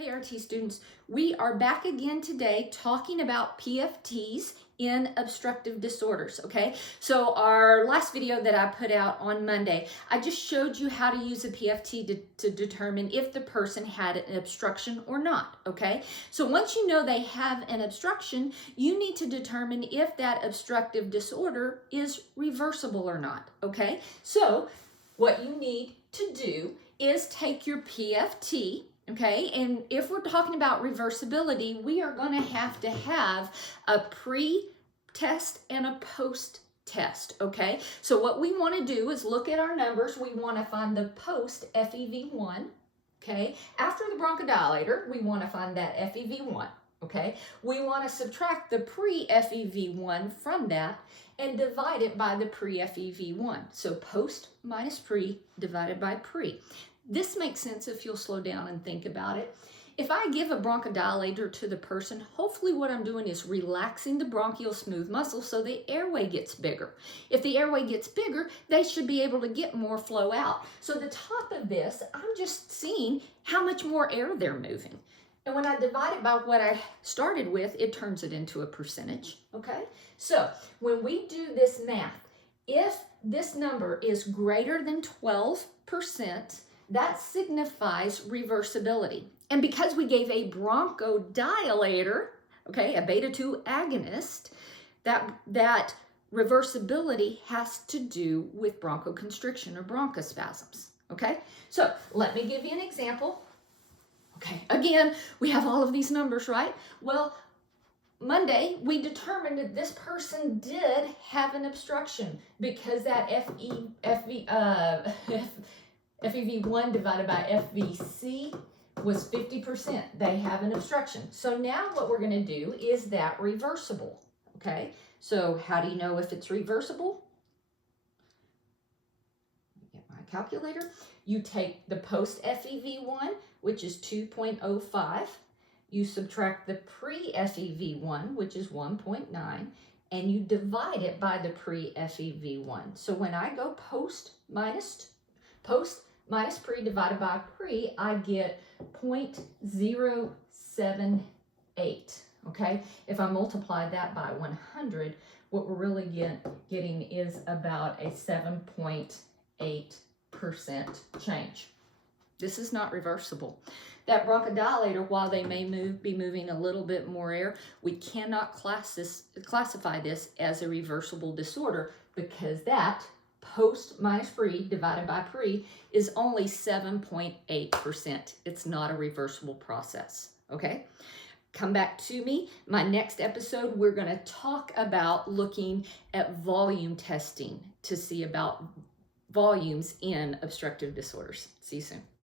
Hey RT students, we are back again today talking about PFTs in obstructive disorders, okay? So our last video that I put out on Monday, I just showed you how to use a PFT to determine if the person had an obstruction or not, okay? So once you know they have an obstruction, you need to determine if that obstructive disorder is reversible or not, okay? So what you need to do is take your PFT, okay, and if we're talking about reversibility, we are going to have a pre-test and a post-test, okay? So what we want to do is look at our numbers. We want to find the post FEV1, okay? After the bronchodilator, we want to find that FEV1, okay? We want to subtract the pre-FEV1 from that and divide it by the pre-FEV1. So post minus pre divided by pre. This makes sense if you'll slow down and think about it. If I give a bronchodilator to the person, hopefully what I'm doing is relaxing the bronchial smooth muscle so the airway gets bigger. If the airway gets bigger, they should be able to get more flow out. So the top of this, I'm just seeing how much more air they're moving. And when I divide it by what I started with, it turns it into a percentage, okay? So when we do this math, if this number is greater than 12%, that signifies reversibility. And because we gave a bronchodilator, okay, a beta-2 agonist, that reversibility has to do with bronchoconstriction or bronchospasms, okay? So let me give you an example. Okay, again, we have all of these numbers, right? Well, Monday, we determined that this person did have an obstruction because that FEV1 divided by FVC was 50%. They have an obstruction. So now what we're going to do is that reversible, okay? So how do you know if it's reversible? Get my calculator. You take the post FEV1, which is 2.05. You subtract the pre-FEV1, which is 1.9, and you divide it by the pre-FEV1. So when I go post minus pre divided by pre, I get 0.078, okay? If I multiply that by 100, what we're really getting is about a 7.8% change. This is not reversible. That bronchodilator, while they may be moving a little bit more air, we cannot classify this as a reversible disorder because that post minus pre divided by pre is only 7.8%. It's not a reversible process, okay? Come back to me. My next episode, we're going to talk about looking at volume testing to see about volumes in obstructive disorders. See you soon.